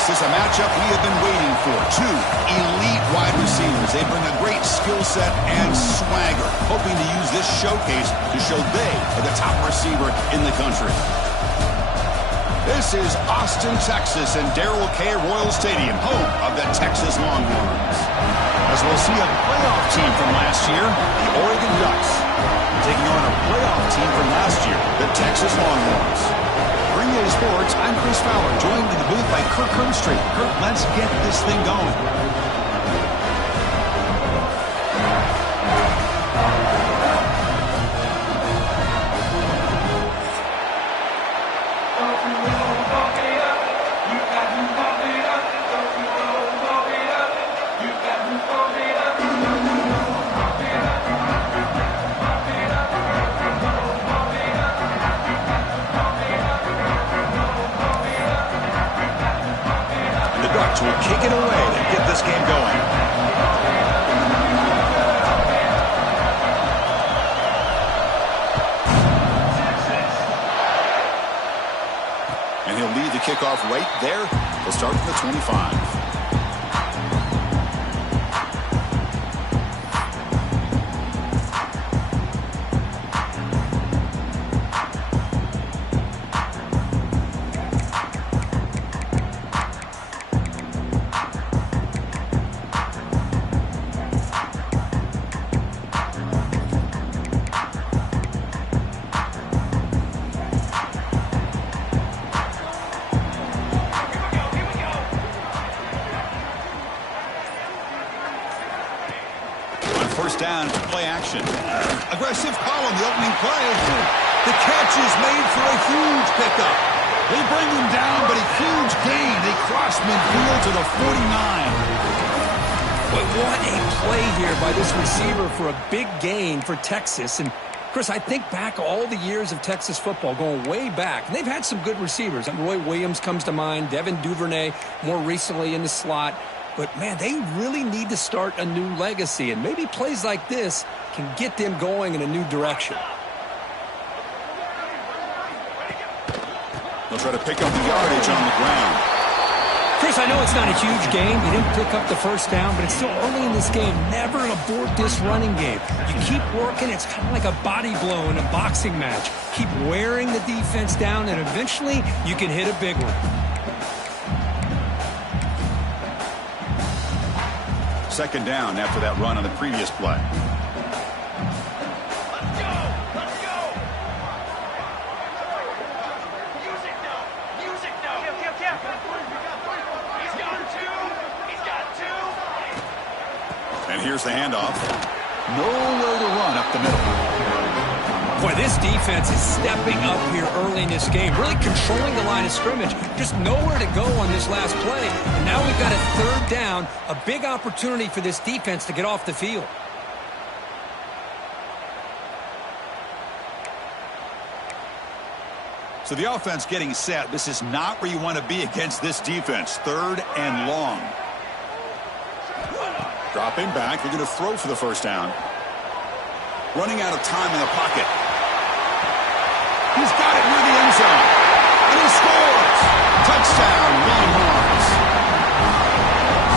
This is a matchup we have been waiting for. Two elite wide receivers. They bring a great skill set and swagger, hoping to use this showcase to show they are the top receiver in the country. This is Austin, Texas, and Darrell K. Royal Stadium, home of the Texas Longhorns. As we'll see a playoff team from last year, the Oregon Ducks, taking on a playoff team from last year, the Texas Longhorns. For EA Sports, I'm Chris Fowler, joined in the booth by Kirk Hermstreet. Kirk, let's get this thing going. Will kick it away to get this game going. And he'll lead the kickoff right there. He'll start from the 25. First down, play action. Aggressive call on the opening play. The catch is made for a huge pickup. They bring him down, but a huge gain. They cross midfield to the 49. But what a play here by this receiver for a big gain for Texas. And Chris, I think back all the years of Texas football, going way back, and they've had some good receivers. Roy Williams comes to mind, Devin Duvernay more recently in the slot. But, man, they really need to start a new legacy, and maybe plays like this can get them going in a new direction. They'll try to pick up the yardage on the ground. Chris, I know it's not a huge game. You didn't pick up the first down, but it's still early in this game. Never abort this running game. You keep working. It's kind of like a body blow in a boxing match. Keep wearing the defense down, and eventually you can hit a big one. Second down after that run on the previous play. Let's go! Let's go! Music now! Music now! He's got two! He's got two! And here's the handoff. Nowhere to run up the middle. Boy, this defense is stepping up here early in this game, really controlling the line of scrimmage. Just nowhere to go on this last play. And now we've got a third down, a big opportunity for this defense to get off the field. So the offense getting set. This is not where you want to be against this defense. Third and long. Dropping back. They're going to throw for the first down. Running out of time in the pocket. He's got it near the end zone. And he scores. Touchdown, Longhorns.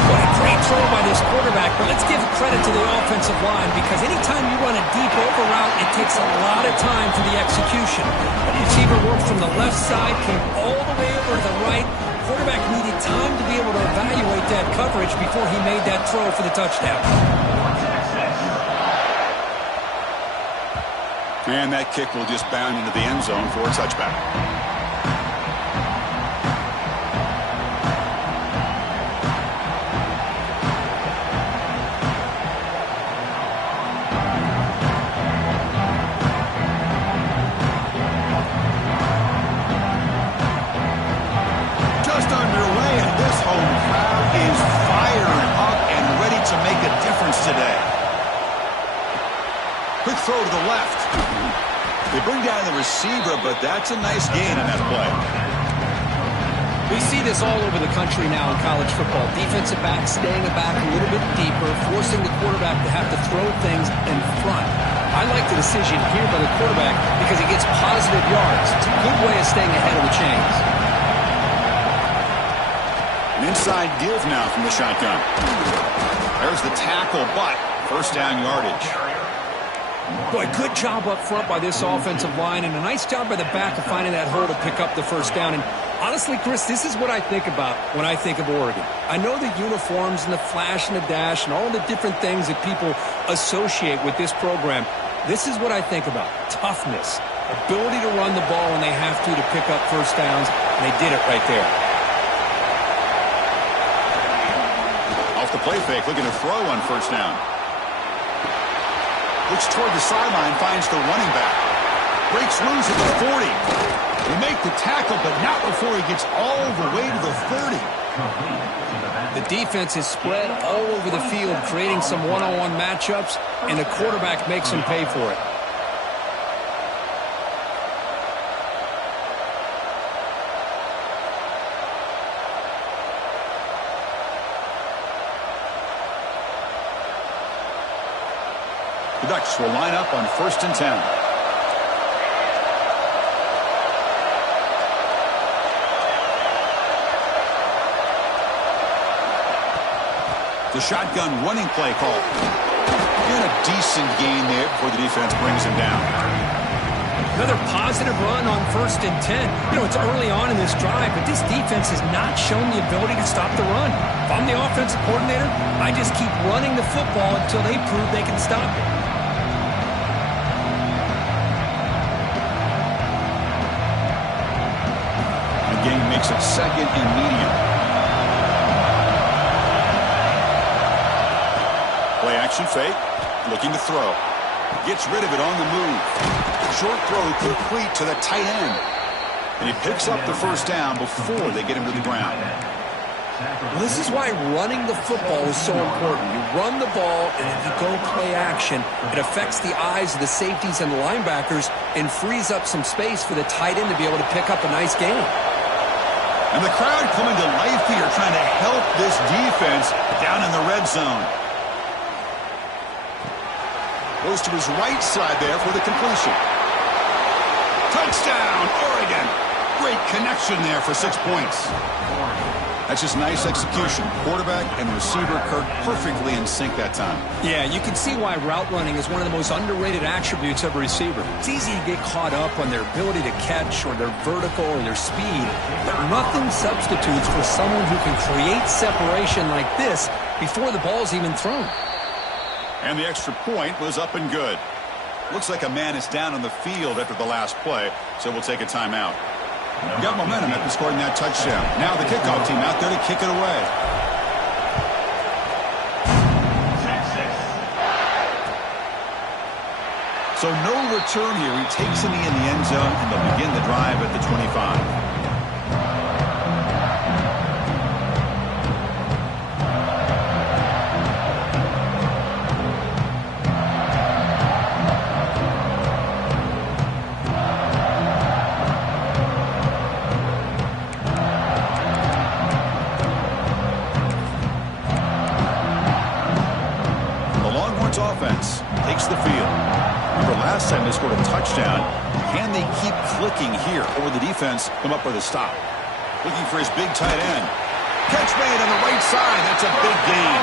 What a great throw by this quarterback, but let's give credit to the offensive line because anytime you run a deep over route, it takes a lot of time for the execution. The receiver worked from the left side, came all the way over to the right. Quarterback needed time to be able to evaluate that coverage before he made that throw for the touchdown. And that kick will just bound into the end zone for a touchback. Just underway, and this home crowd is fired up and ready to make a difference today. Quick throw to the left. They bring down the receiver, but that's a nice gain on that play. We see this all over the country now in college football. Defensive backs staying back a little bit deeper, forcing the quarterback to have to throw things in front. I like the decision here by the quarterback because he gets positive yards. It's a good way of staying ahead of the chains. An inside give now from the shotgun. There's the tackle, but first down yardage. Boy, good job up front by this offensive line, and a nice job by the back of finding that hole to pick up the first down. And honestly, Chris, this is what I think about when I think of Oregon. I know the uniforms and the flash and the dash and all the different things that people associate with this program. This is what I think about. Toughness, ability to run the ball when they have to pick up first downs, and they did it right there. Off the play fake, looking to throw on first down. Looks toward the sideline, finds the running back. Breaks loose at the 40. They make the tackle, but not before he gets all the way to the 30. The defense is spread all over the field, creating some one-on-one matchups, and the quarterback makes him pay for it. The Ducks will line up on 1st and 10. The shotgun running play call. And a decent gain there before the defense brings him down. Another positive run on 1st and 10. You know, it's early on in this drive, but this defense has not shown the ability to stop the run. If I'm the offensive coordinator, I just keep running the football until they prove they can stop it. Game makes it 2nd and medium. Play action fake. Looking to throw. Gets rid of it on the move. Short throw complete to the tight end. And he picks up the first down before they get him to the ground. Well, this is why running the football is so important. You run the ball, and if you go play action, it affects the eyes of the safeties and the linebackers and frees up some space for the tight end to be able to pick up a nice gain. And the crowd coming to life here, trying to help this defense down in the red zone. Goes to his right side there for the completion. Touchdown, Oregon. Great connection there for 6 points. That's just nice execution. Quarterback and receiver Kirk perfectly in sync that time. Yeah, you can see why route running is one of the most underrated attributes of a receiver. It's easy to get caught up on their ability to catch or their vertical or their speed, but nothing substitutes for someone who can create separation like this before the ball's even thrown. And the extra point was up and good. Looks like a man is down on the field after the last play, so we'll take a timeout. Got momentum after scoring that touchdown. Now the kickoff team out there to kick it away. So no return here. He takes a knee in the end zone, and they'll begin the drive at the 25. Offense takes the field. Remember last time they scored a touchdown. Can they keep clicking here, or will the defense come up with a stop? Looking for his big tight end. Catch made on the right side. That's a big gain.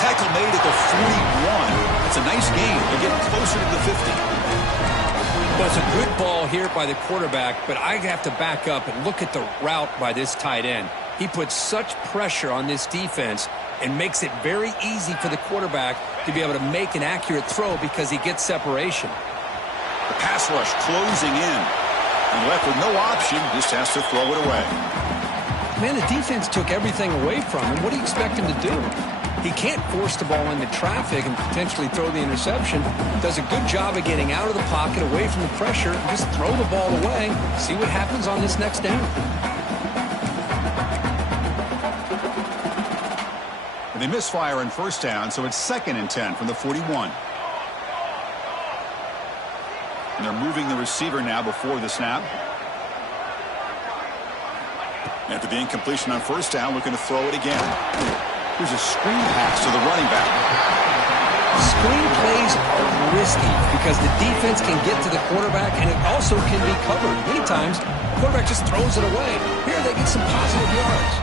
Tackle made at the 41. That's a nice gain. They're getting closer to the 50. Well, it's a good ball here by the quarterback, but I have to back up and look at the route by this tight end. He puts such pressure on this defense and makes it very easy for the quarterback to be able to make an accurate throw because he gets separation. The pass rush closing in. And left with no option, just has to throw it away. Man, the defense took everything away from him. What do you expect him to do? He can't force the ball into traffic and potentially throw the interception. Does a good job of getting out of the pocket, away from the pressure, and just throw the ball away. See what happens on this next down. And they misfire on first down, so it's 2nd and 10 from the 41. And they're moving the receiver now before the snap. After the incompletion on first down, looking to throw it again. Here's a screen pass to the running back. Screen plays are risky because the defense can get to the quarterback, and it also can be covered. Many times, the quarterback just throws it away. Here they get some positive yards.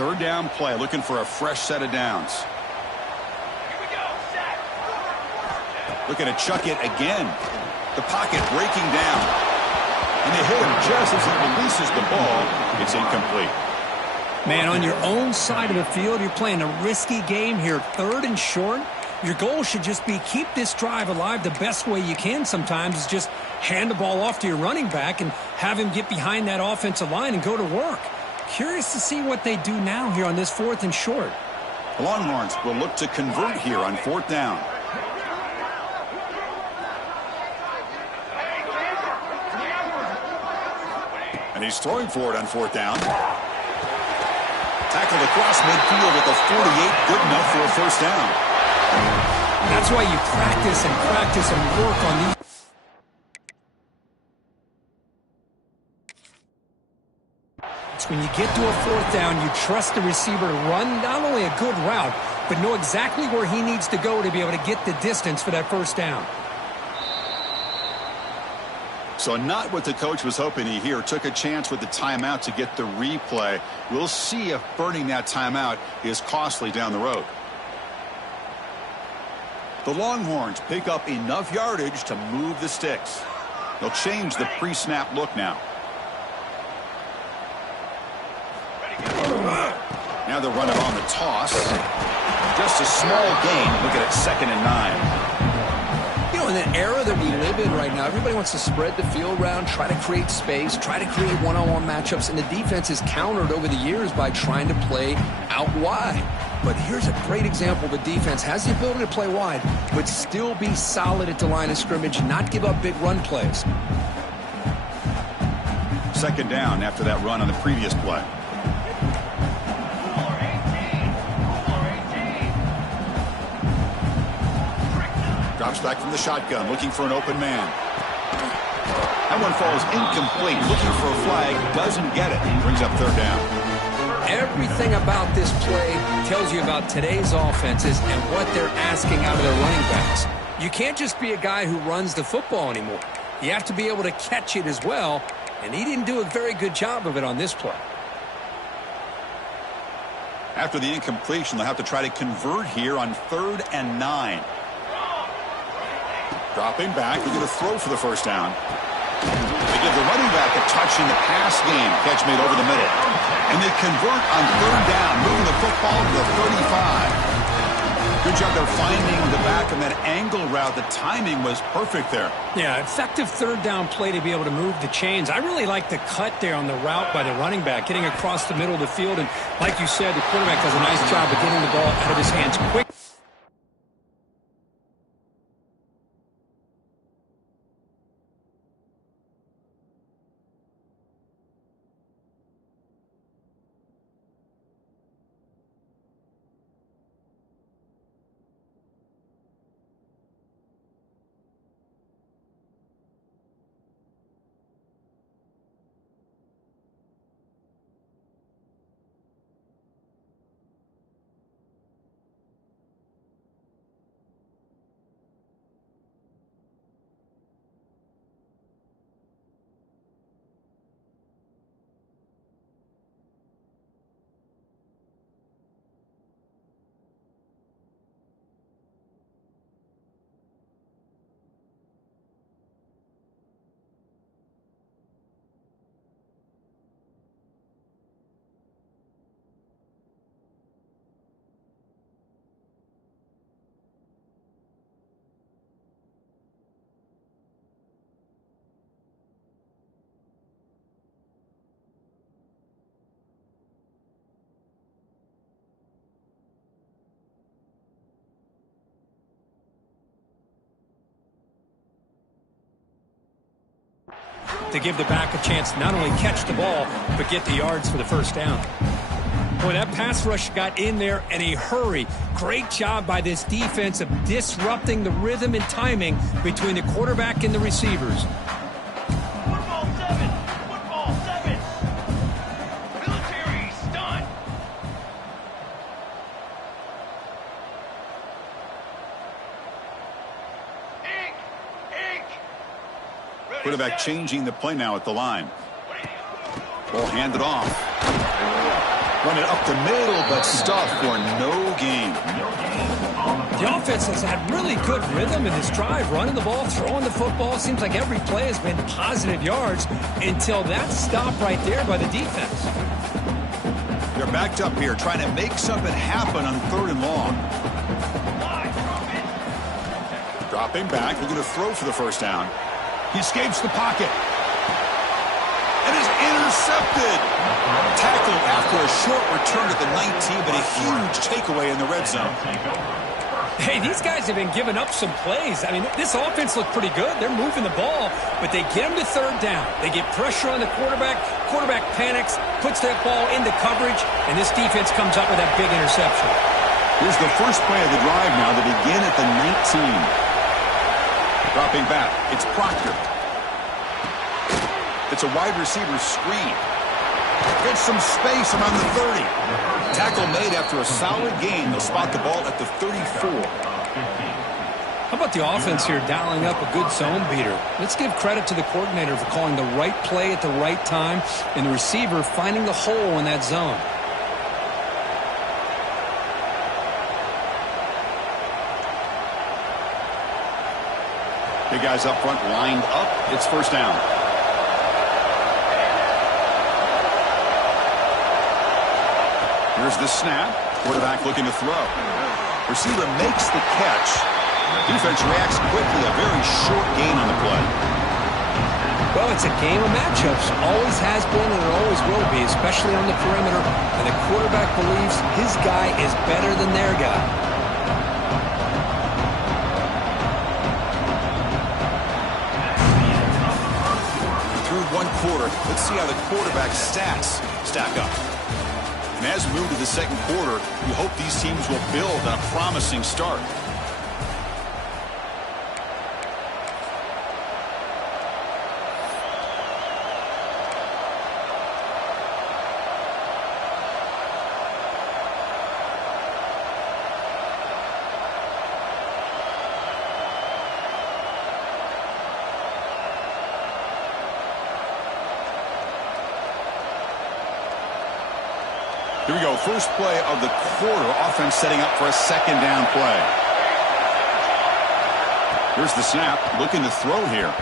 Third down play, looking for a fresh set of downs. Here we go. Set. Looking to chuck it again. The pocket breaking down. And they hit him just as he releases the ball. It's incomplete. Man, on your own side of the field, you're playing a risky game here. Third and short. Your goal should just be keep this drive alive the best way you can sometimes is just hand the ball off to your running back and have him get behind that offensive line and go to work. Curious to see what they do now here on this 4th and short. The Longhorns will look to convert here on 4th down. And he's throwing for it on 4th down. Tackled across midfield at the 48, good enough for a first down. That's why you practice and work on these. When you get to a 4th down, you trust the receiver to run not only a good route, but know exactly where he needs to go to be able to get the distance for that first down. So not what the coach was hoping here. Took a chance with the timeout to get the replay. We'll see if burning that timeout is costly down the road. The Longhorns pick up enough yardage to move the sticks. They'll change the pre-snap look now. Now they're running on the toss. Just a small gain. Look at it, 2nd and 9. You know, in the era that we live in right now, everybody wants to spread the field around, try to create space, try to create one-on-one matchups, and the defense is countered over the years by trying to play out wide. But here's a great example. The defense has the ability to play wide, but still be solid at the line of scrimmage, not give up big run plays. 2nd down after that run on the previous play. Drops back from the shotgun, looking for an open man. That one falls incomplete, looking for a flag, doesn't get it. Brings up 3rd down. Everything about this play tells you about today's offenses and what they're asking out of their running backs. You can't just be a guy who runs the football anymore. You have to be able to catch it as well, and he didn't do a very good job of it on this play. After the incompletion, they'll have to try to convert here on 3rd and 9. Dropping back, they're going to throw for the first down. They give the running back a touch in the pass game. Catch made over the middle. And they convert on 3rd down, moving the football to the 35. Good job there finding the back and that angle route. The timing was perfect there. Yeah, effective 3rd down play to be able to move the chains. I really like the cut there on the route by the running back, getting across the middle of the field. And like you said, the quarterback does a nice job of getting the ball out of his hands quick. To give the back a chance to not only catch the ball, but get the yards for the first down. Boy, that pass rush got in there in a hurry. Great job by this defense of disrupting the rhythm and timing between the quarterback and the receivers. Football 7. Football 7. Military stunt. Ink. Ink. Quarterback changing the play now at the line. Ball handed off. Run it up the middle, but stuffed for no gain. The offense has had really good rhythm in this drive, running the ball, throwing the football. Seems like every play has been positive yards until that stop right there by the defense. They're backed up here, trying to make something happen on 3rd and long. Dropping back, looking to throw for the first down. He escapes the pocket. And is intercepted. Tackled after a short return at the 19, but a huge takeaway in the red zone. Hey, these guys have been giving up some plays. I mean, this offense looked pretty good. They're moving the ball, but they get them to 3rd down. They get pressure on the quarterback. Quarterback panics, puts that ball into coverage, and this defense comes up with that big interception. Here's the first play of the drive now to begin at the 19. Dropping back, it's Proctor. It's a wide receiver screen. Gets some space around the 30. Tackle made after a solid gain. They'll spot the ball at the 34. How about the offense here dialing up a good zone beater? Let's give credit to the coordinator for calling the right play at the right time and the receiver finding the hole in that zone. Big guys up front lined up. It's first down. Here's the snap. Quarterback looking to throw. Receiver makes the catch. Defense reacts quickly. A very short gain on the play. Well, it's a game of matchups. Always has been and it always will be, especially on the perimeter. And the quarterback believes his guy is better than their guy. Through 1 quarter, let's see how the quarterback stats stack up. And as we move to the 2nd quarter, you hope these teams will build on a promising start. Here we go, first play of the quarter. Offense setting up for a 2nd down play. Here's the snap, looking to throw here.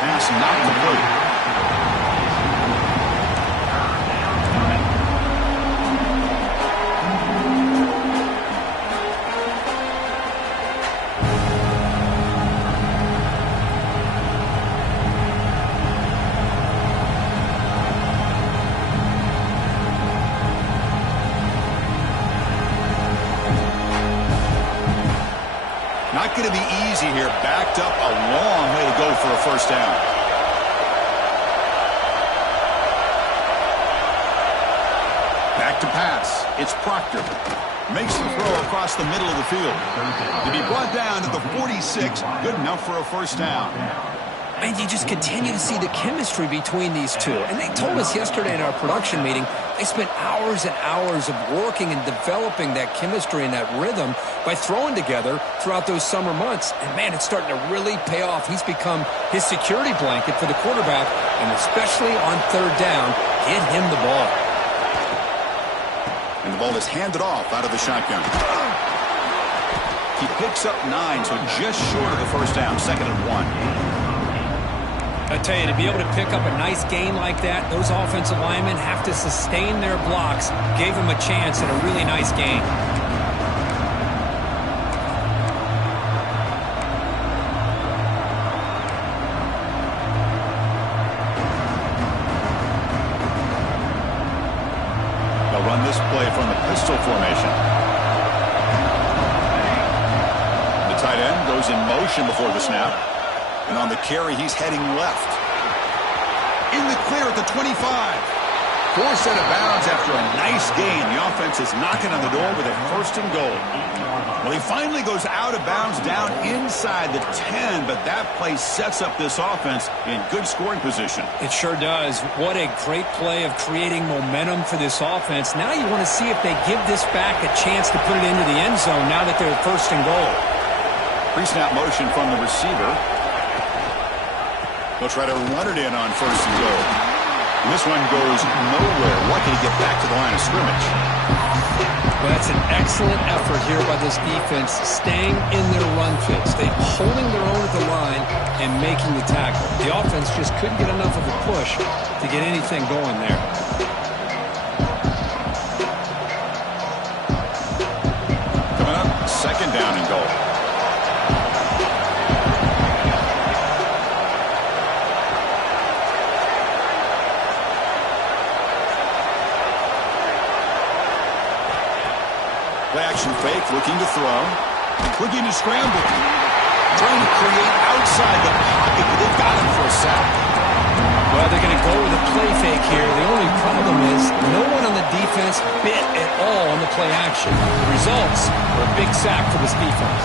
Pass not complete. Not going to be easy here. Backed up a long way to go for a first down. Back to pass. It's Proctor. Makes the throw across the middle of the field. To be brought down at the 46. Good enough for a first down. And you just continue to see the chemistry between these two. And they told us yesterday in our production meeting, they spent hours and hours of working and developing that chemistry and that rhythm by throwing together throughout those summer months. And, man, it's starting to really pay off. He's become his security blanket for the quarterback, and especially on 3rd down, get him the ball. And the ball is handed off out of the shotgun. He picks up 9, so just short of the first down, 2nd and 1. I tell you, to be able to pick up a nice gain like that, those offensive linemen have to sustain their blocks. Gave them a chance at a really nice gain. They'll run this play from the pistol formation. The tight end goes in motion before the snap. And on the carry, he's heading left. In the clear at the 25. Forced out of bounds after a nice gain. The offense is knocking on the door with a 1st and goal. Well, he finally goes out of bounds down inside the 10, but that play sets up this offense in good scoring position. It sure does. What a great play of creating momentum for this offense. Now you want to see if they give this back a chance to put it into the end zone now that they're 1st and goal. Pre-snap motion from the receiver. They'll try to run it in on 1st and goal. This one goes nowhere. Lucky to get back to the line of scrimmage. Well, that's an excellent effort here by this defense, staying in their run fits. They holding their own at the line and making the tackle. The offense just couldn't get enough of a push to get anything going there. Coming up, second down and goal. Play action fake, looking to throw. Looking to scramble. Trying to create outside the pocket, but they've got him for a sack. Well, they're going to go with a play fake here. The only problem is no one on the defense bit at all on the play action. The results are a big sack for this defense.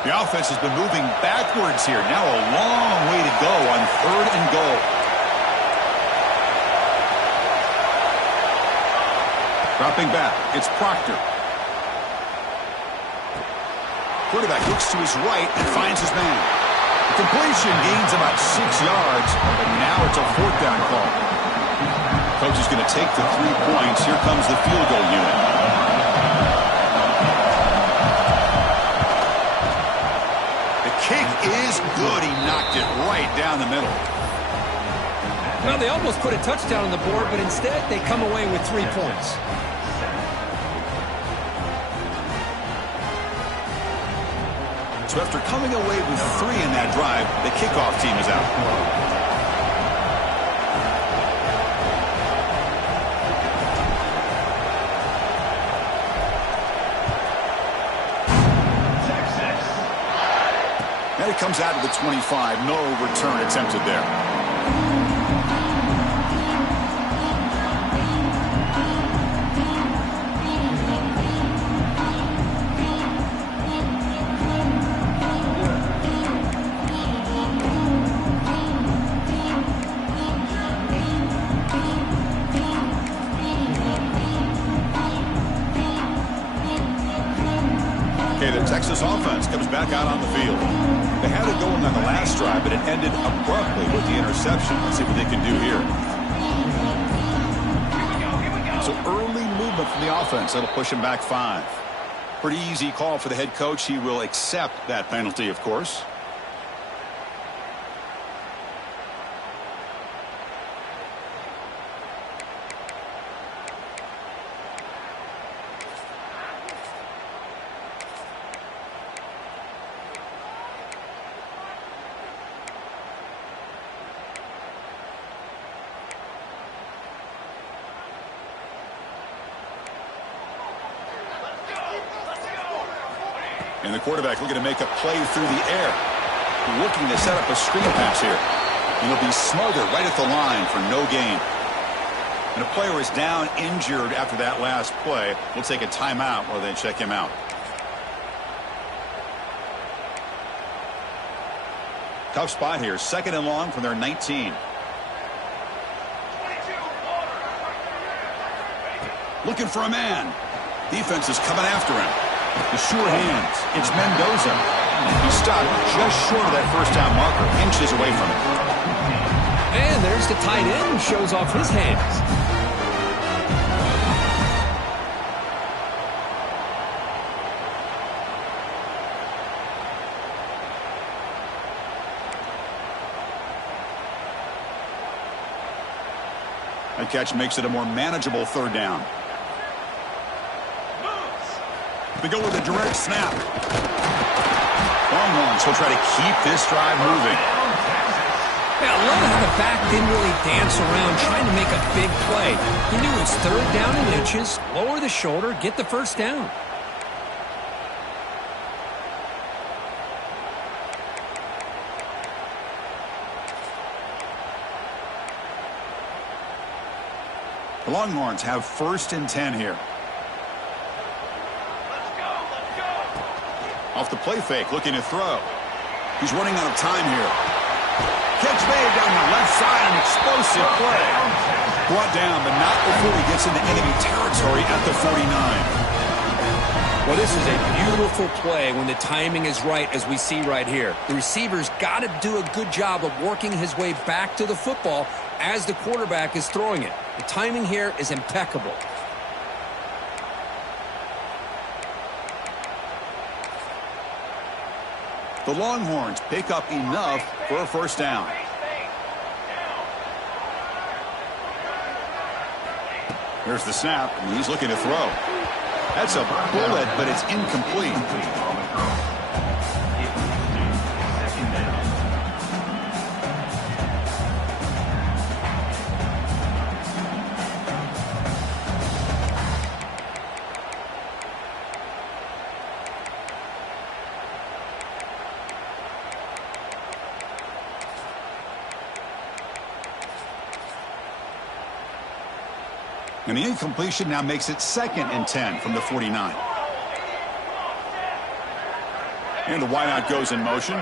The offense has been moving backwards here. Now a long way to go on third and goal. Dropping back, it's Proctor. Quarterback looks to his right and finds his man. The completion gains about 6 yards, but now it's a fourth down call. Coach is going to take the 3 points. Here comes the field goal unit. Kick is good. He knocked it right down the middle. Well, they almost put a touchdown on the board, but instead they come away with 3 points. So after coming away with 3 in that drive, the kickoff team is out. And it comes out to the 25. No return attempted there. Okay, the Texas offense comes back out on the field. They had it going on the last drive, but it ended abruptly with the interception. Let's see what they can do here. So early movement from the offense. That'll push him back 5. Pretty easy call for the head coach. He will accept that penalty, of course. And the quarterback looking to make a play through the air. Looking to set up a screen pass here. And he'll be smothered right at the line for no gain. And a player is down injured after that last play. We'll take a timeout while they check him out. Tough spot here. 2nd and long from their 19. Looking for a man. Defense is coming after him. The sure hands. It's Mendoza. He stopped just short of that first down marker. Inches away from it. And there's the tight end who shows off his hands. That catch makes it a more manageable 3rd down. They go with a direct snap. Longhorns will try to keep this drive moving. Yeah, I love how the back didn't really dance around trying to make a big play. He knew it's 3rd down and inches, lower the shoulder, get the first down. The Longhorns have 1st and 10 here. Off the play fake, looking to throw. He's running out of time here. Catch made down the left side, an explosive play. Brought down, but not before he gets into enemy territory at the 49. Well, this is a beautiful play when the timing is right, as we see right here. The receiver's got to do a good job of working his way back to the football as the quarterback is throwing it. The timing here is impeccable. The Longhorns pick up enough for a first down. Here's the snap, and he's looking to throw. That's a bullet, but it's incomplete. And the incompletion now makes it 2nd and 10 from the 49. And the wideout goes in motion.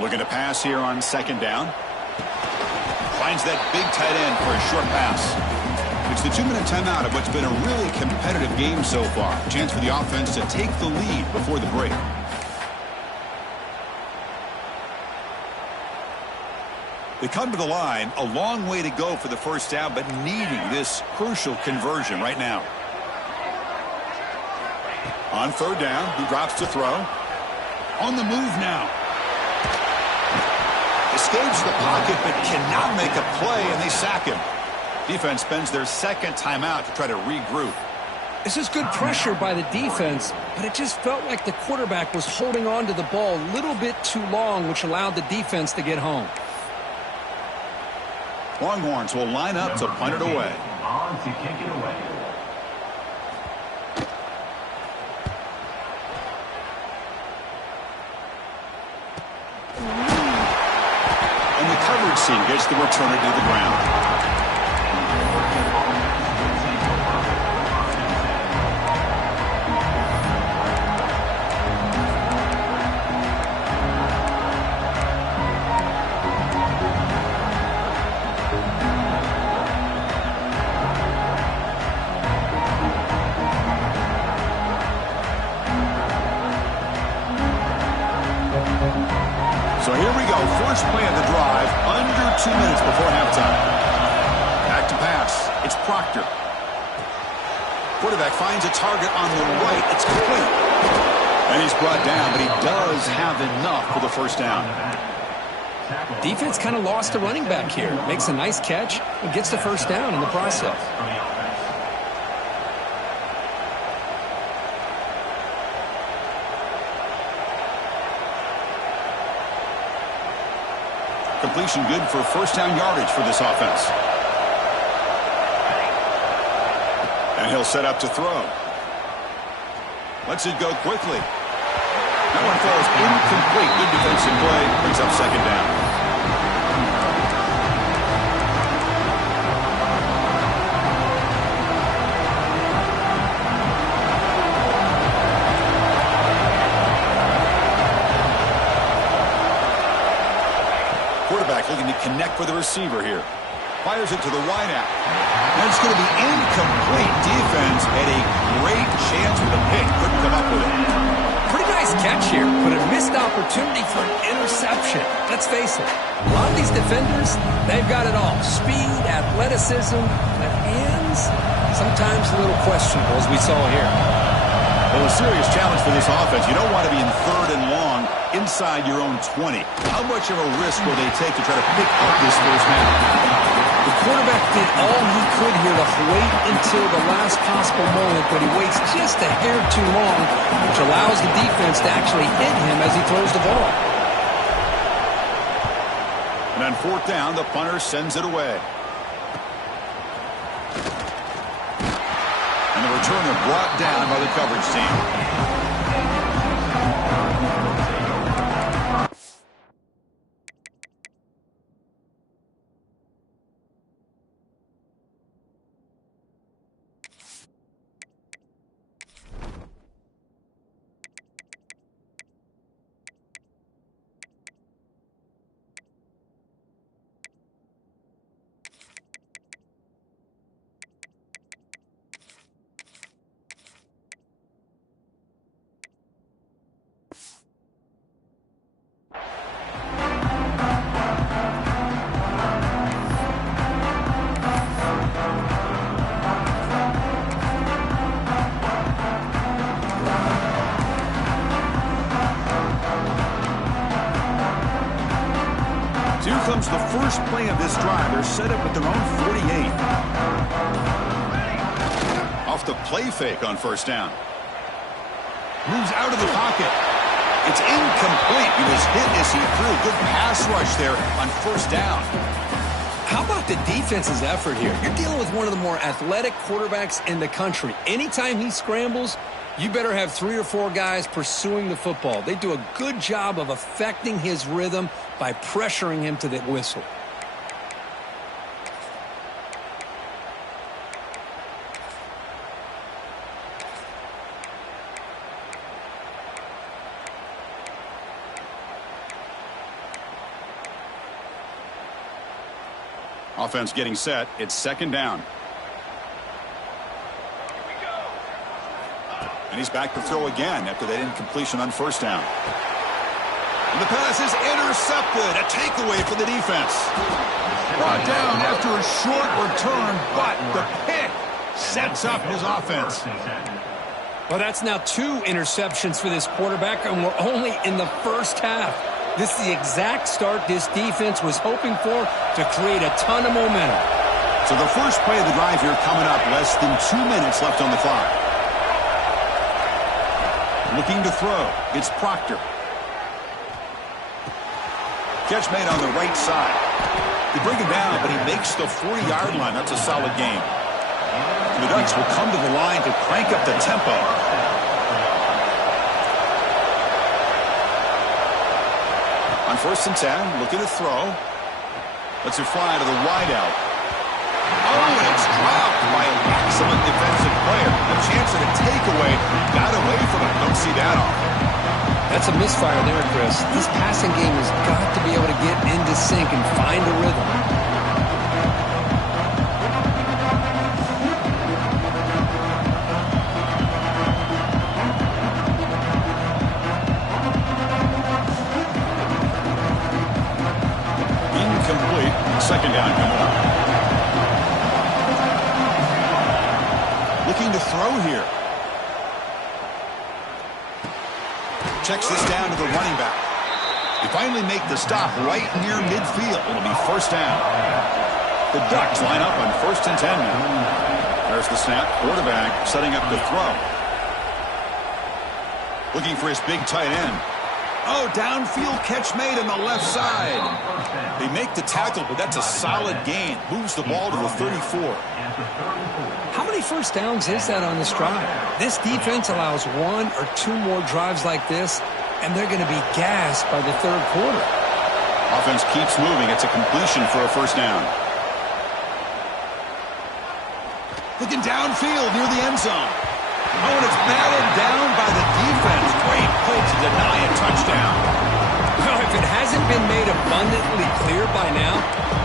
Looking to pass here on 2nd down. Finds that big tight end for a short pass. It's the 2-minute timeout of what's been a really competitive game so far. A chance for the offense to take the lead before the break. They come to the line, a long way to go for the first down, but needing this crucial conversion right now. On 3rd down, he drops to throw. On the move now. Escapes the pocket, but cannot make a play, and they sack him. Defense spends their 2nd timeout to try to regroup. This is good pressure by the defense, but it just felt like the quarterback was holding on to the ball a little bit too long, which allowed the defense to get home. Longhorns will line up to punt it away. On to kick it away. And the coverage team gets the returner to the ground. So here we go, first play of the drive, under 2 minutes before halftime. Back to pass, it's Proctor. Quarterback finds a target on the right, it's complete. And he's brought down, but he does have enough for the first down. Defense kind of lost a running back here. Makes a nice catch and gets the first down in the process. Completion good for first down yardage for this offense. And he'll set up to throw. Lets it go quickly. That one falls incomplete. Good defensive play. Brings up 2nd down. Looking to connect with the receiver here. Fires it to the wideout. And it's going to be incomplete. Defense had a great chance with a pick. Couldn't come up with it. Pretty nice catch here, but a missed opportunity for an interception. Let's face it, a lot of these defenders, they've got it all. Speed, athleticism, but hands, sometimes a little questionable, as we saw here. Well, a serious challenge for this offense. You don't want to be in 3rd and long inside your own 20. How much of a risk will they take to try to pick up this first down? The quarterback did all he could here to wait until the last possible moment, but he waits just a hair too long, which allows the defense to actually hit him as he throws the ball. And on 4th down, the punter sends it away. And the returner brought down by the coverage team. So here comes the first play of this drive. They're set up at their own 48. Off the play fake on first down. Moves out of the pocket. It's incomplete. He was hit as he threw. Good pass rush there on first down. How about the defense's effort here? You're dealing with one of the more athletic quarterbacks in the country. Anytime he scrambles, you better have 3 or 4 guys pursuing the football. They do a good job of affecting his rhythm by pressuring him to the whistle. Offense getting set. It's second down. And he's back to throw again after that incompletion on first down. And the pass is intercepted. A takeaway for the defense. Brought down after a short return, but the pick sets up his offense. Well, that's now 2 interceptions for this quarterback, and we're only in the first half. This is the exact start this defense was hoping for to create a ton of momentum. So the first play of the drive here coming up, less than 2 minutes left on the clock. Looking to throw. It's Proctor. Catch made on the right side. They bring him down, but he makes the 40-yard line. That's a solid gain. The Ducks will come to the line to crank up the tempo. On first and 10, looking to throw. Lets it fly to the wideout. Oh, and it's dropped by an excellent defensive player. A chance at a takeaway. Got away from it. Don't see that often. That's a misfire there, Chris. This passing game has got to be able to get into sync and find a rhythm. Incomplete. Second down coming up. Looking to throw here. Checks this down to the running back. They finally make the stop right near midfield. It'll be first down. The Ducks line up on first and 10 now. There's the snap. Quarterback setting up to throw. Looking for his big tight end. Oh, downfield catch made on the left side. They make the tackle, but that's a solid gain. Moves the ball to the 34. How many first downs is that on this drive? This defense allows 1 or 2 more drives like this, and they're going to be gassed by the third quarter. Offense keeps moving. It's a completion for a first down. Looking downfield near the end zone. Oh, and it's batted down by the defense. Great play to deny a touchdown. Well, if it hasn't been made abundantly clear by now,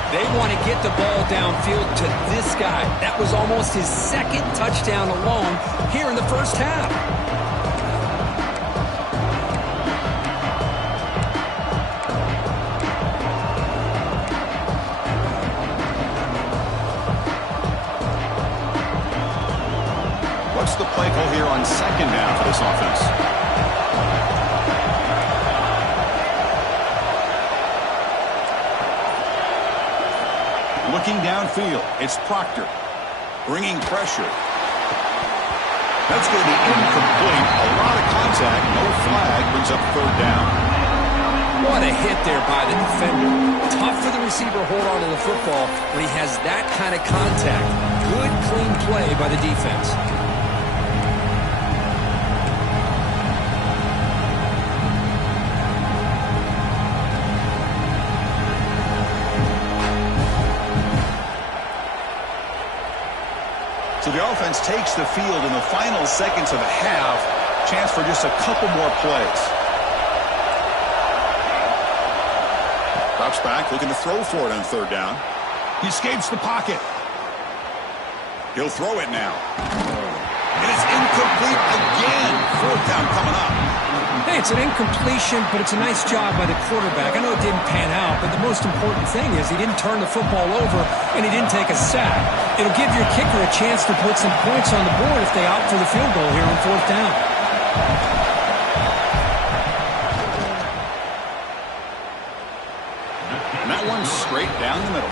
they want to get the ball downfield to this guy. That was almost his second touchdown alone here in the first half. What's the play call here on second down for this offense? Looking downfield, it's Proctor. Bringing pressure. That's going to be incomplete. A lot of contact, no flag, brings up third down. What a hit there by the defender. Tough for the receiver to hold on to the football when he has that kind of contact. Good, clean play by the defense. So the offense takes the field in the final seconds of the half. Chance for just a couple more plays. Drops back, looking to throw for it on third down. He escapes the pocket. He'll throw it now. And it's incomplete again. Fourth down coming up. Hey, it's an incompletion, but it's a nice job by the quarterback. I know it didn't pan out, but the most important thing is he didn't turn the football over and he didn't take a sack. It'll give your kicker a chance to put some points on the board if they opt for the field goal here on fourth down. And that one's straight down the middle.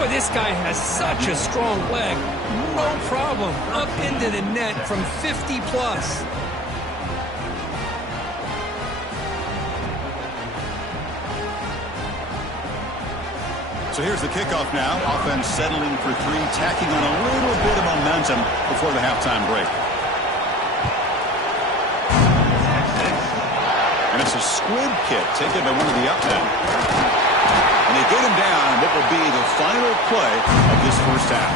Boy, this guy has such a strong leg. No problem. Up into the net from 50 plus. So here's the kickoff now. Offense settling for three, tacking on a little bit of momentum before the halftime break. And it's a squib kick taken by one of the up men. And they get him down in what will be the final play of this first half.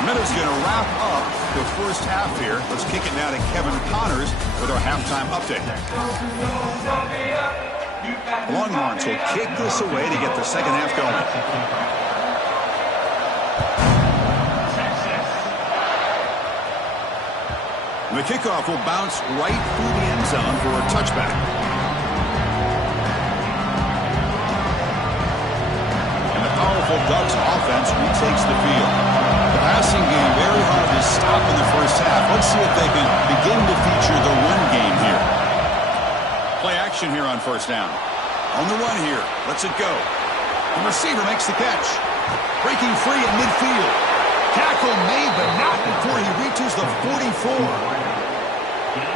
The Meadows going to wrap up the first half here. Let's kick it now to Kevin Connors with our halftime update. The Longhorns will kick this away to get the second half going. The kickoff will bounce right through the end zone for a touchback. And the powerful Ducks offense retakes the field. The passing game very hard to stop in the first half. Let's see if they can begin to feature the run game here. Play action here on first down. On the run here. Lets it go. The receiver makes the catch. Breaking free at midfield. Tackle made, but not before he reaches the 44.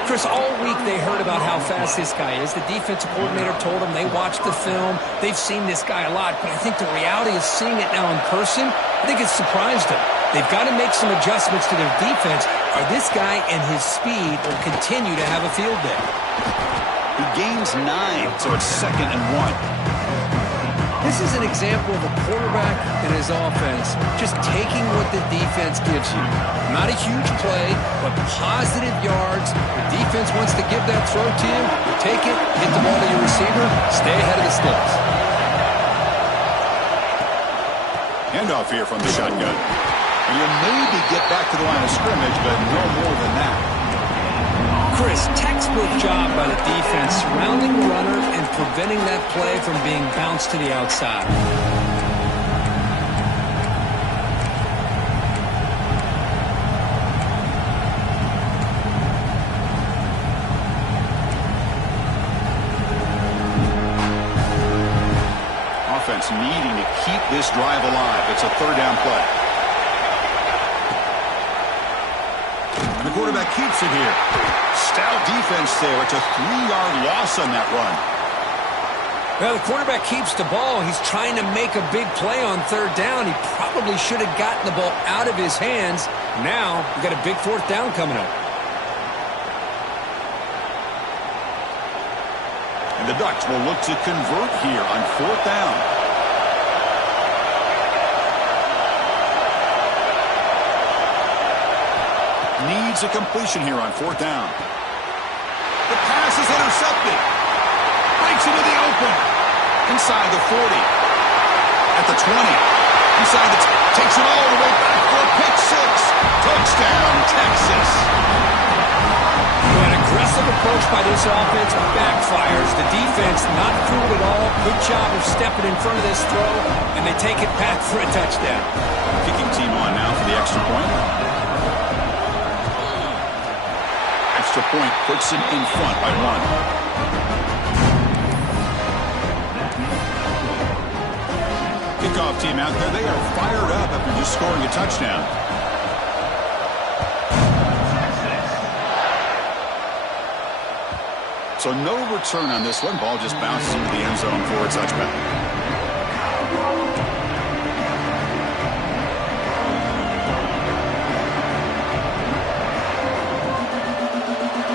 Chris, all week they heard about how fast this guy is. The defensive coordinator told them they watched the film. They've seen this guy a lot, but I think the reality of seeing it now in person, I think it's surprised them. They've got to make some adjustments to their defense, or this guy and his speed will continue to have a field day. He gains 9, so it's 2nd and 1. This is an example of a quarterback and his offense just taking what the defense gives you. Not a huge play, but positive yards. The defense wants to give that throw to you. You take it, hit the ball to your receiver, stay ahead of the sticks. Handoff here from the shotgun. And you'll maybe get back to the line of scrimmage, but no more than that. Chris, textbook job by the defense, surrounding the runner and preventing that play from being bounced to the outside. Offense needing to keep this drive alive. It's a 3rd down play. And the quarterback keeps it here. Stout defense there. It's a 3-yard loss on that run. Well, the quarterback keeps the ball. He's trying to make a big play on 3rd down. He probably should have gotten the ball out of his hands. Now, we've got a big 4th down coming up. And the Ducks will look to convert here on 4th down. Needs a completion here on 4th down. The pass is intercepted. Breaks into the open. Inside the 40. At the 20. Inside the takes it all the way back for a pick 6. Touchdown, Texas. An aggressive approach by this offense backfires. The defense not fooled at all. Good job of stepping in front of this throw, and they take it back for a touchdown. Kicking team on now for the extra point. Extra point puts it in front by 1. Kickoff team out there. They are fired up after just scoring a touchdown. So no return on this one. Ball just bounces into the end zone for a touchback.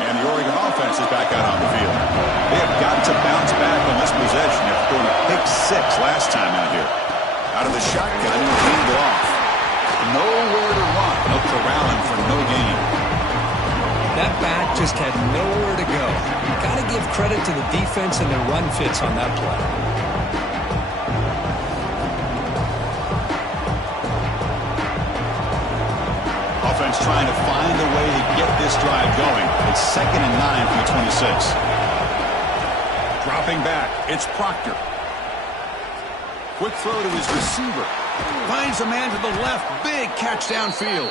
And the Oregon offense is back out on the field. They have got to bounce back on this possession after throwing a pick 6 last time out here. Out of the shotgun and handed off. Nowhere to run. No corralling for no gain. That back just had nowhere to go. Got to give credit to the defense and their run fits on that play. Offense trying to find a way to get this drive going. It's 2nd and 9 from the 26. Dropping back, it's Proctor. Quick throw to his receiver. Finds a man to the left. Big catch downfield.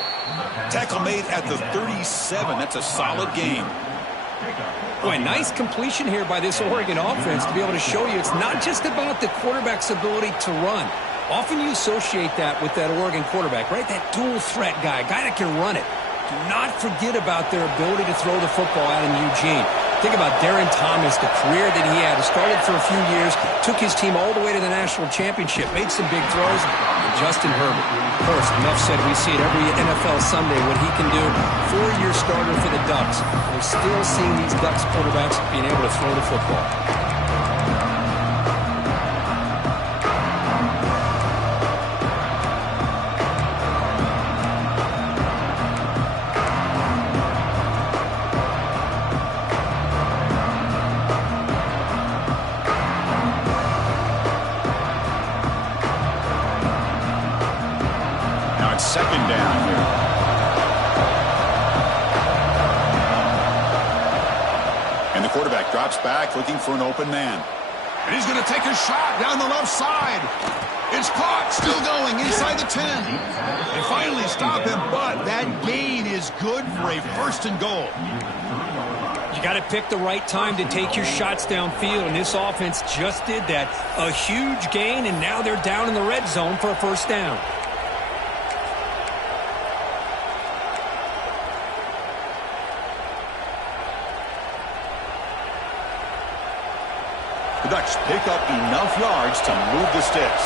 Tackle made at the 37. That's a solid gain. Boy, nice completion here by this Oregon offense to be able to show you it's not just about the quarterback's ability to run. Often you associate that with that Oregon quarterback, right? That dual threat guy that can run it. Do not forget about their ability to throw the football out in Eugene. Think about Darren Thomas, the career that he had. He started for a few years, took his team all the way to the national championship, made some big throws. And Justin Herbert, of course, enough said, we see it every NFL Sunday what he can do. 4-year starter for the Ducks. We're still seeing these Ducks quarterbacks being able to throw the football. Second down here. And the quarterback drops back looking for an open man. And he's going to take a shot down the left side. It's caught, still going inside the 10. They finally stop him, but that gain is good for a 1st and goal. You got to pick the right time to take your shots downfield, and this offense just did that. A huge gain, and now they're down in the red zone for a 1st down. The Ducks pick up enough yards to move the sticks.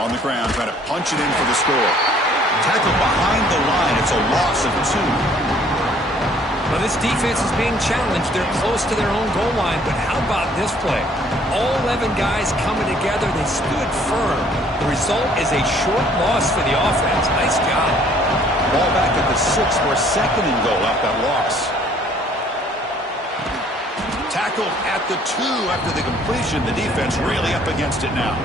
On the ground, trying to punch it in for the score. Tackled behind the line. It's a loss of 2. Well, this defense is being challenged. They're close to their own goal line, but how about this play? All 11 guys coming together. They stood firm. The result is a short loss for the offense. Nice job. Ball back at the 6 for a 2nd and goal off that loss. Tackled at the 2 after the completion. The defense really up against it now.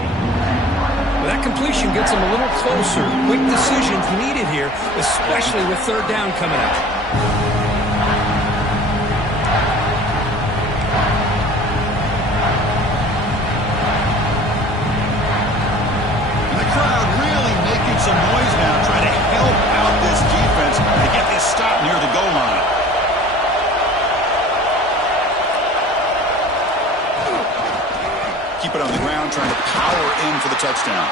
Well, that completion gets them a little closer. Quick decisions needed here, especially with 3rd down coming up. And the crowd really making some noise now, trying to help out this defense to get this stop near the goal line. Keep it on the ground, trying to power in for the touchdown.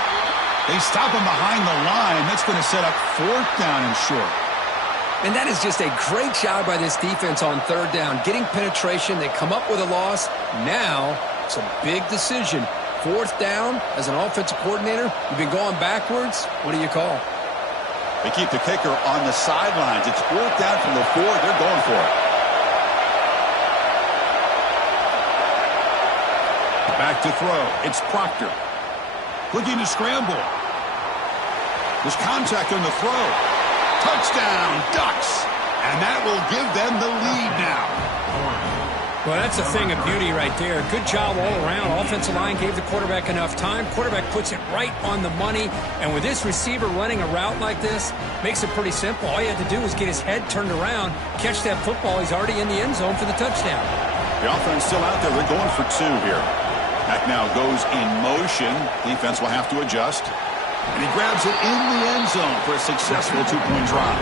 They stop him behind the line. That's going to set up 4th down and short. And that is just a great job by this defense on 3rd down. Getting penetration, they come up with a loss. Now, it's a big decision. 4th down, as an offensive coordinator, you've been going backwards. What do you call? They keep the kicker on the sidelines. It's 4th down from the 4. They're going for it. Back to throw. It's Proctor. Looking to scramble. There's contact on the throw. Touchdown, Ducks. And that will give them the lead now. Well, that's a thing of beauty right there. Good job all around. Offensive line gave the quarterback enough time. Quarterback puts it right on the money. And with this receiver running a route like this, makes it pretty simple. All you have to do is get his head turned around, catch that football. He's already in the end zone for the touchdown. The offense still out there. They're going for 2 here. Mack now goes in motion. Defense will have to adjust. And he grabs it in the end zone for a successful 2-point try.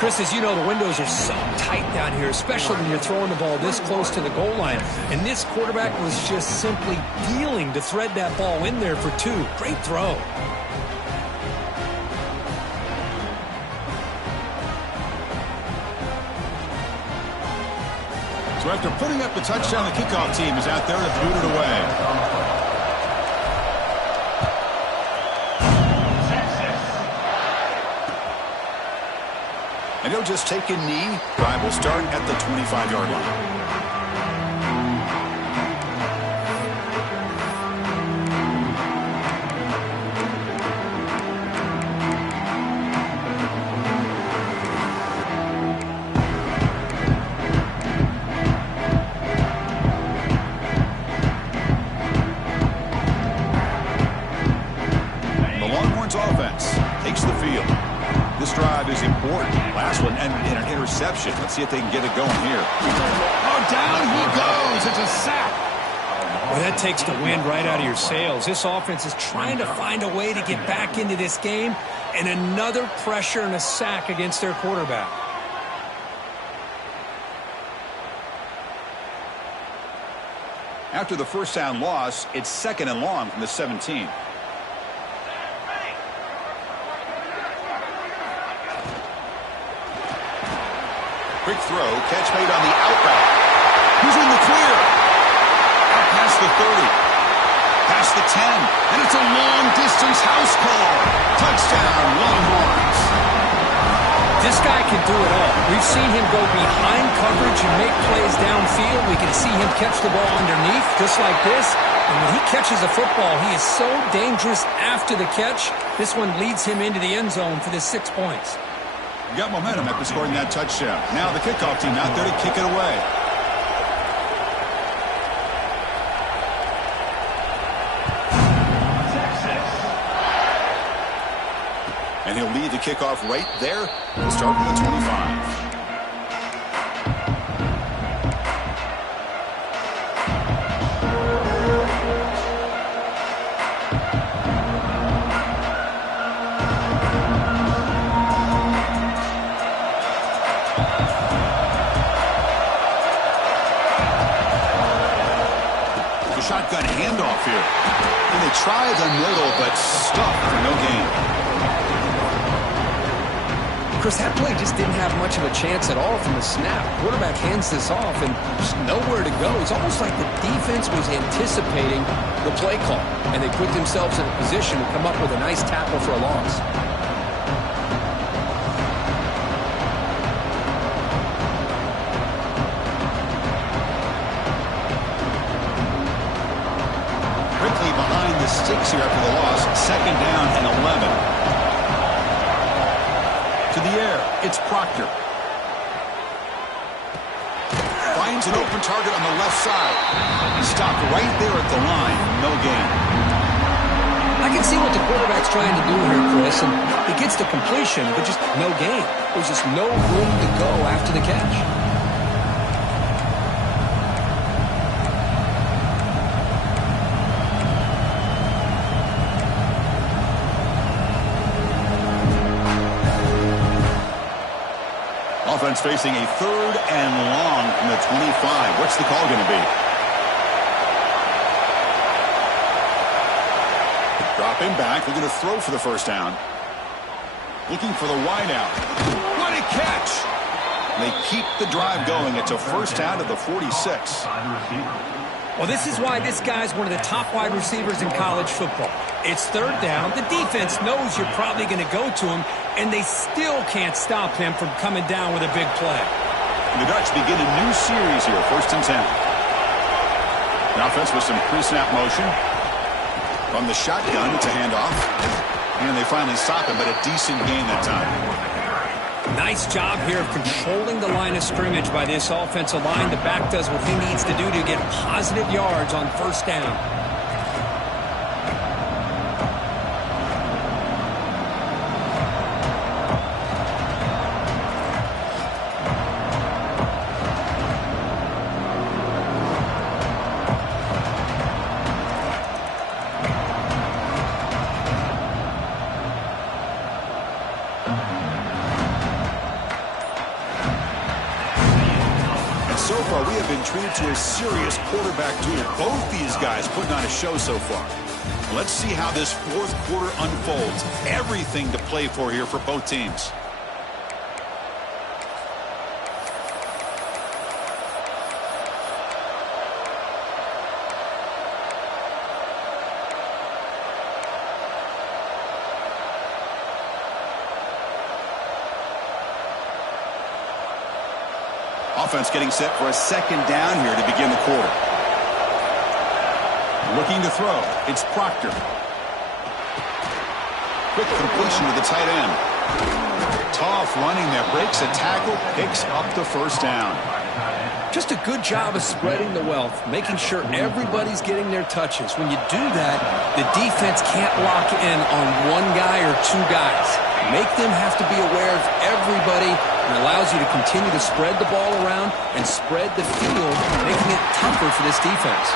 Chris, as you know, the windows are so tight down here, especially when you're throwing the ball this close to the goal line. And this quarterback was just simply dealing to thread that ball in there for 2. Great throw. So after putting up the touchdown, the kickoff team is out there to boot it away. And he'll just take a knee. Drive will start at the 25-yard line. The Longhorns offense takes the field. This drive is important. Last one and an interception. Let's see if they can get it going here. Oh, down he goes. It's a sack. Well, that takes the wind right out of your sails. This offense is trying to find a way to get back into this game, and another pressure and a sack against their quarterback. After the first down loss, it's 2nd and long from the 17. Quick throw, catch made on the out route. Who's in the clear? Out past the 30. Past the 10. And it's a long-distance house call. Touchdown, Longhorns. This guy can do it all. We've seen him go behind coverage and make plays downfield. We can see him catch the ball underneath, just like this. And when he catches a football, he is so dangerous after the catch. This one leads him into the end zone for the 6 points. Got momentum after scoring that touchdown. Now the kickoff team out there to kick it away. And he'll lead the kickoff right there. He'll start with the 25. The shotgun handoff here. And they try the middle, but stuffed for no gain. Chris, that play just didn't have much of a chance at all from the snap. Quarterback hands this off and just nowhere to go. It's almost like the defense was anticipating the play call, and they put themselves in a position to come up with a nice tackle for a loss. Quickly behind the sticks here after the loss. 2nd down and 11. To the air, it's Proctor. Finds an open target on the left side. He stopped right there at the line. No gain. I can see what the quarterback's trying to do here, Chris, and he gets the completion, but just no gain. There's just no room to go after the catch. Offense facing a 3rd and long from the 25. What's the call going to be? Dropping back, looking to throw for the first down. Looking for the wideout. What a catch! They keep the drive going. It's a first down to the 46. Well, this is why this guy's one of the top wide receivers in college football. It's 3rd down. The defense knows you're probably going to go to him, and they still can't stop him from coming down with a big play. The Ducks begin a new series here, 1st and 10. The offense with some pre-snap motion. From the shotgun, it's a handoff. And they finally stop him, but a decent gain that time. Nice job here of controlling the line of scrimmage by this offensive line. The back does what he needs to do to get positive yards on 1st down. So far, we have been treated to a serious quarterback duel. Both these guys putting on a show so far. Let's see how this 4th quarter unfolds. Everything to play for here for both teams. Offense getting set for a 2nd down here to begin the quarter. Looking to throw. It's Proctor. Quick completion to the tight end. Tough running there. Breaks a tackle. Picks up the first down. Just a good job of spreading the wealth, making sure everybody's getting their touches. When you do that, the defense can't lock in on one guy or two guys. Make them have to be aware of everybody, and allows you to continue to spread the ball around and spread the field, making it tougher for this defense.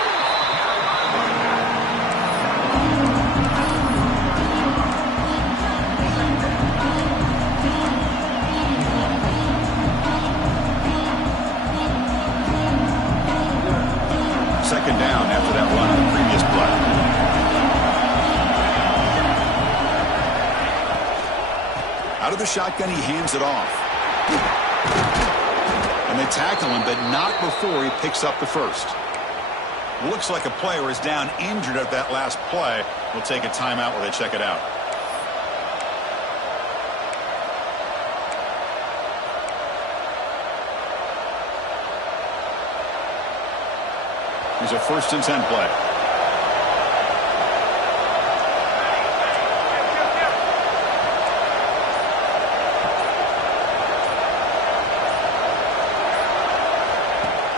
Second down Out of the shotgun, he hands it off. And they tackle him, but not before he picks up the first. Looks like a player is down injured at that last play. We'll take a timeout while they check it out. Here's a 1st and 10 play.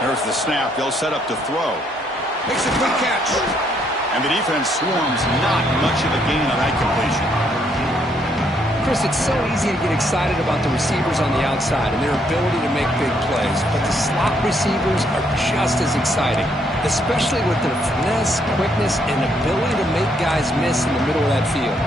There's the snap. They'll set up to throw. Makes a quick catch. And the defense swarms. Not much of a gain on that completion. Chris, it's so easy to get excited about the receivers on the outside and their ability to make big plays. But the slot receivers are just as exciting, especially with their finesse, quickness, and ability to make guys miss in the middle of that field.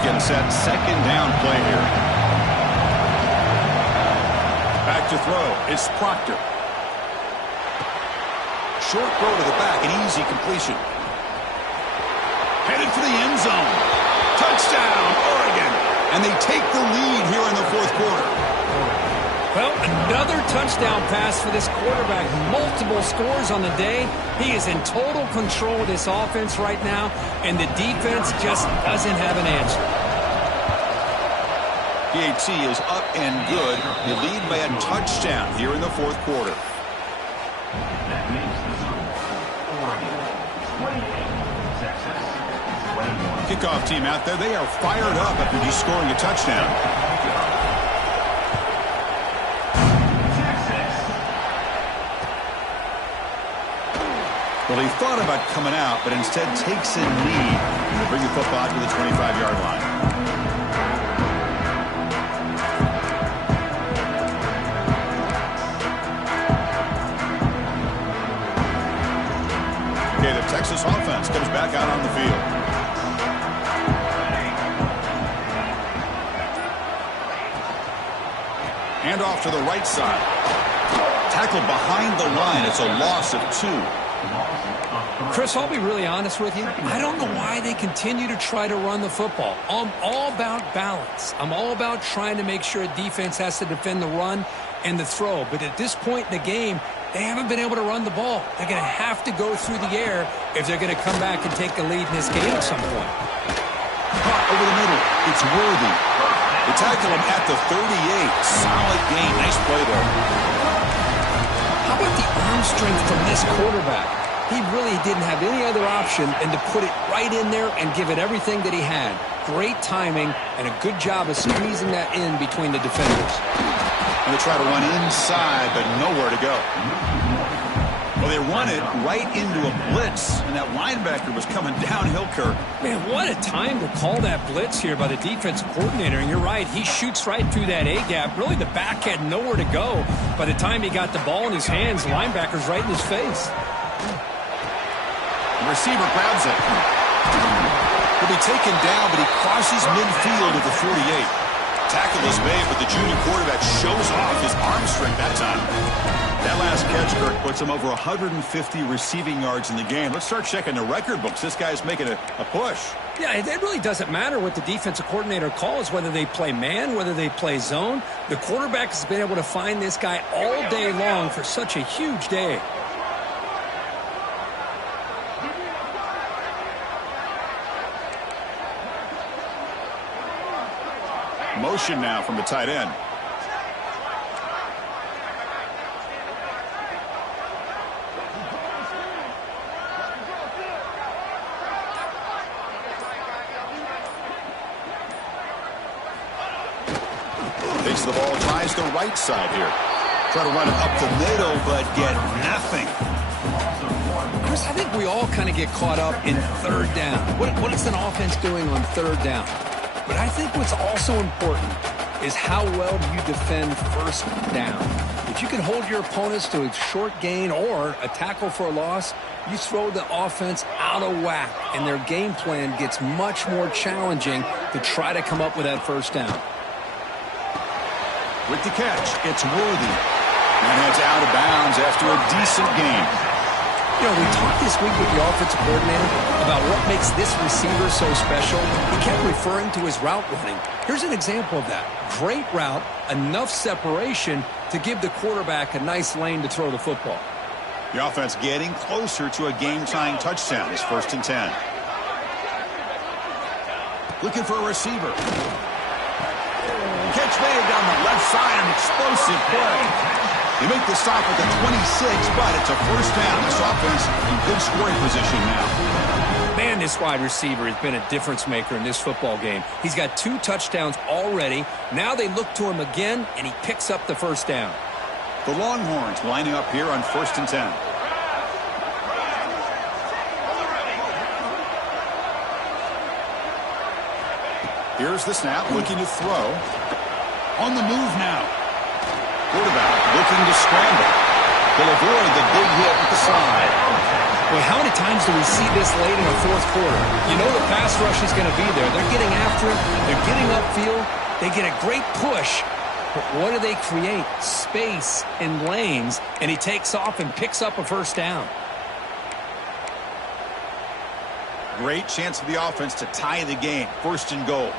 Getting set, 2nd down play here. Back to throw. It's Proctor. Short throw to the back, an easy completion. Headed for the end zone. Touchdown, Oregon. And they take the lead here in the 4th quarter. Well, another touchdown pass for this quarterback. Multiple scores on the day. He is in total control of this offense right now, and the defense just doesn't have an answer. PAT is up and good. You lead by a touchdown here in the 4th quarter. Kickoff team out there. They are fired up after just scoring a touchdown. Well, he thought about coming out, but instead takes a knee to bring the football to the 25-yard line. Okay, the Texas offense comes back out on the field. Hand off to the right side. Tackled behind the line. It's a loss of 2. Chris, I'll be really honest with you. I don't know why they continue to try to run the football. I'm all about balance. I'm all about trying to make sure a defense has to defend the run and the throw. But at this point in the game, they haven't been able to run the ball. They're going to have to go through the air if they're going to come back and take the lead in this game at some point. Caught over the middle. It's Worthy. They tackle him at the 38. Solid gain. Nice play there. How about the arm strength from this quarterback? He really didn't have any other option than to put it right in there and give it everything that he had. Great timing and a good job of squeezing that in between the defenders. And they try to run inside, but nowhere to go. Well, they run it right into a blitz, and that linebacker was coming downhill, Kirk. Man, what a time to call that blitz here by the defensive coordinator. And you're right, he shoots right through that A-gap. Really, the back had nowhere to go. By the time he got the ball in his hands, the linebacker's right in his face. The receiver grabs it. He'll be taken down, but he crosses midfield at the 48. Tackle is made, but the junior quarterback shows off his arm strength that time. That last catch, Kirk, puts him over 150 receiving yards in the game. Let's start checking the record books. This guy's making a push. Yeah, it really doesn't matter what the defensive coordinator calls, whether they play man, whether they play zone. The quarterback has been able to find this guy all day long for such a huge day. Motion now from the tight end. Takes the ball, tries the right side here. Try to run it up the middle, but get nothing. Chris, I think we all kind of get caught up in 3rd down. What is an offense doing on 3rd down? But I think what's also important is how well do you defend 1st down. If you can hold your opponents to a short gain or a tackle for a loss, you throw the offense out of whack, and their game plan gets much more challenging to try to come up with that first down. With the catch, it's Worthy. And it's out of bounds after a decent game. You know, we talked this week with the offensive coordinator about what makes this receiver so special. He kept referring to his route running. Here's an example of that. Great route, enough separation to give the quarterback a nice lane to throw the football. The offense getting closer to a game-tying touchdown. It's 1st and 10. Looking for a receiver. Catch made down the left side, an explosive play. They make the stop at the 26, but it's a first down. This offense in good scoring position now. Man, this wide receiver has been a difference maker in this football game. He's got 2 touchdowns already. Now they look to him again, and he picks up the first down. The Longhorns lining up here on 1st and 10. Here's the snap, looking to throw. On the move now. Quarterback looking to scramble. He'll avoid the big hit with the slide. Well, how many times do we see this late in the fourth quarter? You know the pass rush is going to be there. They're getting after it. They're getting upfield. They get a great push. But what do they create? Space and lanes. And he takes off and picks up a first down. Great chance for the offense to tie the game. 1st and goal.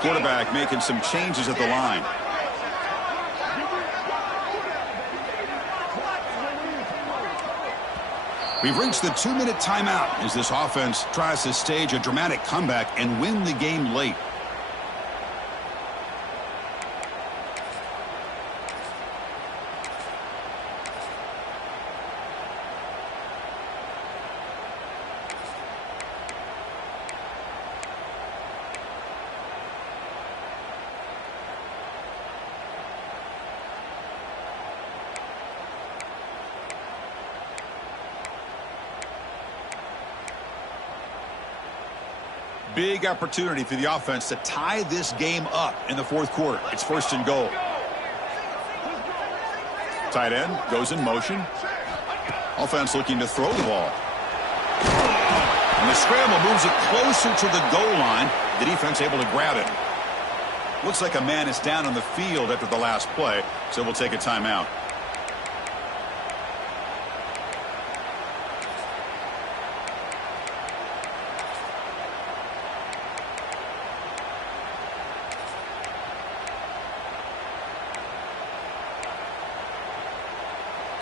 Quarterback making some changes at the line. We've reached the 2-minute timeout as this offense tries to stage a dramatic comeback and win the game late. Big opportunity for the offense to tie this game up in the fourth quarter. It's 1st and goal. Tight end goes in motion. Offense looking to throw the ball. And the scramble moves it closer to the goal line. The defense able to grab it. Looks like a man is down on the field after the last play, so we'll take a timeout.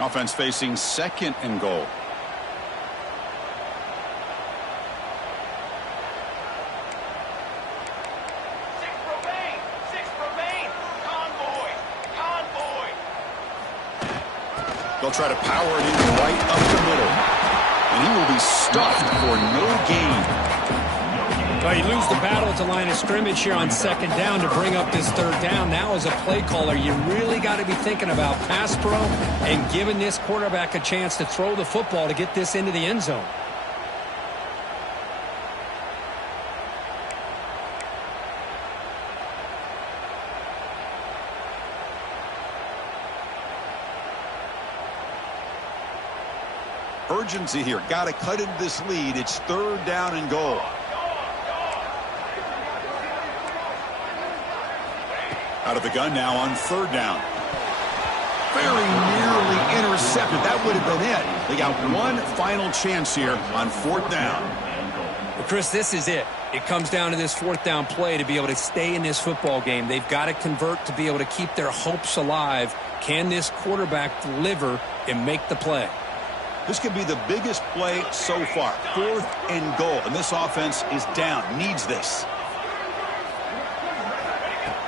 Offense facing 2nd and goal. Six remain. Convoy. They'll try to power it in right up the middle. And he will be stuffed for no gain. Well, you lose the battle at the line of scrimmage here on 2nd down to bring up this 3rd down. Now as a play caller, you really got to be thinking about pass pro and giving this quarterback a chance to throw the football to get this into the end zone. Urgency here. Got to cut into this lead. It's 3rd down and goal. Out of the gun now on 3rd down. Very nearly intercepted. That would have been it. They got one final chance here on 4th down. Well, Chris, this is it. It comes down to this 4th down play to be able to stay in this football game. They've got to convert to be able to keep their hopes alive. Can this quarterback deliver and make the play? This could be the biggest play so far. 4th and goal. And this offense is down. Needs this.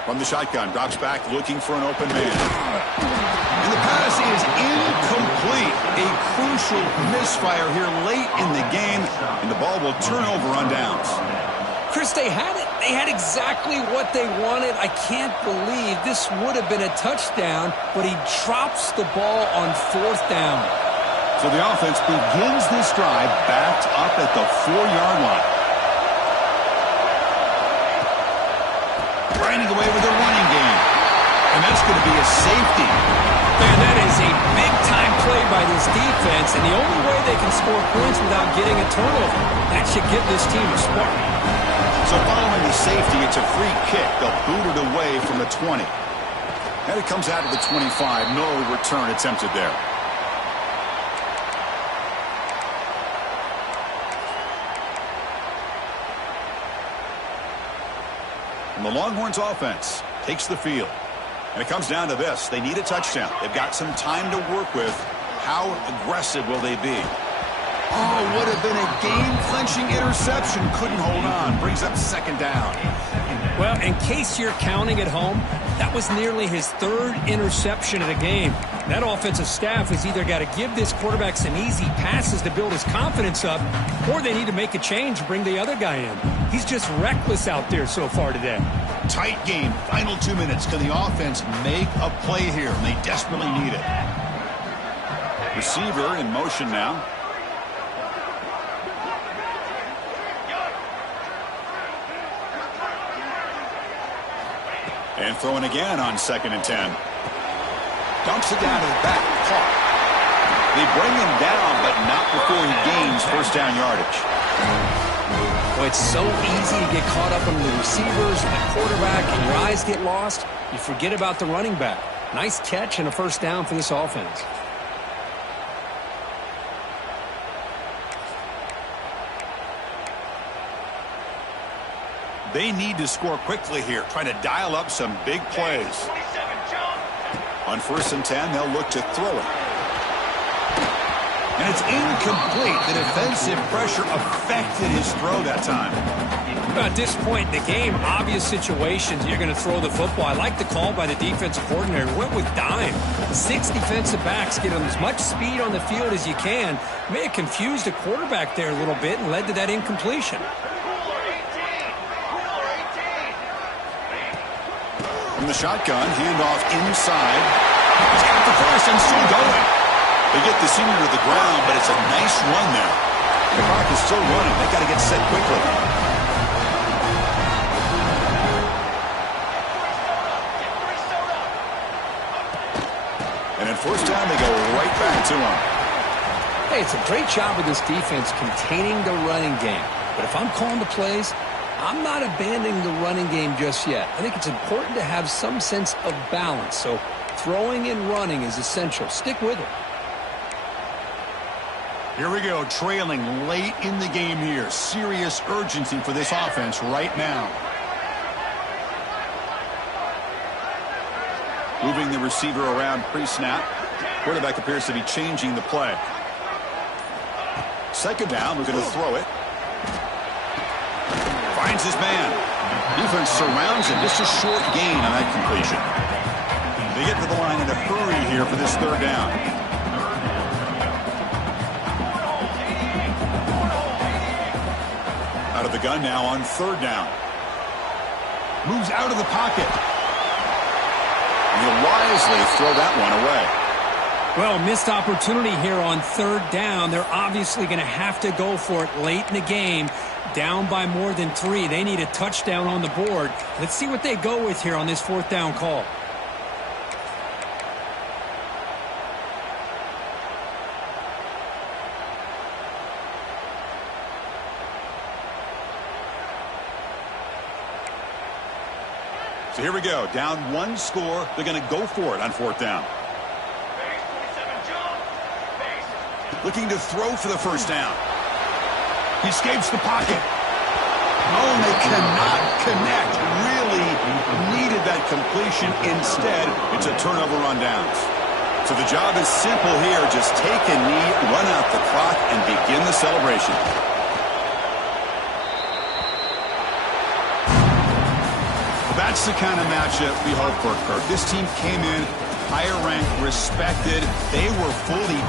From the shotgun, drops back, looking for an open man. And the pass is incomplete. A crucial misfire here late in the game, and the ball will turn over on downs. Chris, they had it. They had exactly what they wanted. I can't believe this would have been a touchdown, but he drops the ball on 4th down. So the offense begins this drive backed up at the 4-yard line. Grinding away with a running game. And that's going to be a safety. Man, that is a big-time play by this defense, and the only way they can score points without getting a turnover. That should give this team a spark. So following the safety, it's a free kick. They'll boot it away from the 20. And it comes out of the 25. No return attempted there. And the Longhorns offense takes the field. And it comes down to this. They need a touchdown. They've got some time to work with. How aggressive will they be? Oh, would have been a game-clinching interception. Couldn't hold on. Brings up second down. Well, in case you're counting at home, that was nearly his third interception of the game. That offensive staff has either got to give this quarterback some easy passes to build his confidence up, or they need to make a change and bring the other guy in. He's just reckless out there so far today. Tight game. Final 2 minutes. Can the offense make a play here? And they desperately need it. Receiver in motion now. And throwing again on 2nd and 10. Dumps it down to the back. Caught. They bring him down, but not before he gains first down yardage. Well, it's so easy to get caught up on the receivers and the quarterback, and your eyes get lost. You forget about the running back. Nice catch and a first down for this offense. They need to score quickly here, trying to dial up some big plays. On 1st and 10, they'll look to throw it. And it's incomplete. The defensive pressure affected his throw that time. At this point in the game, obvious situations, you're going to throw the football. I like the call by the defensive coordinator. Went with dime. 6 defensive backs get them as much speed on the field as you can. May have confused the quarterback there a little bit and led to that incompletion. From the shotgun, handoff inside. He's got the first and still going. They get the senior to the ground, but it's a nice run there. The clock is still running. They got to get set quickly. And in first down, they go right back to him. Hey, it's a great job of this defense containing the running game. But if I'm calling the plays, I'm not abandoning the running game just yet. I think it's important to have some sense of balance. So throwing and running is essential. Stick with it. Here we go, trailing late in the game here. Serious urgency for this offense right now. Moving the receiver around pre-snap. Quarterback appears to be changing the play. 2nd down, we're going to throw it. Finds his man. Defense surrounds him. Just a short gain on that completion. They get to the line in a hurry here for this 3rd down. Out of the gun now on 3rd down. Moves out of the pocket. He'll wisely throw that one away. Well, missed opportunity here on 3rd down. They're obviously going to have to go for it late in the game. Down by more than 3. They need a touchdown on the board. Let's see what they go with here on this 4th down call. So here we go. Down 1 score. They're going to go for it on 4th down. Looking to throw for the first down. He escapes the pocket. Oh, and they cannot connect. Really needed that completion. Instead, it's a turnover on downs. So the job is simple here. Just take a knee, run out the clock, and begin the celebration. That's the kind of matchup we hope for, Kirk. This team came in higher ranked, respected. They were fully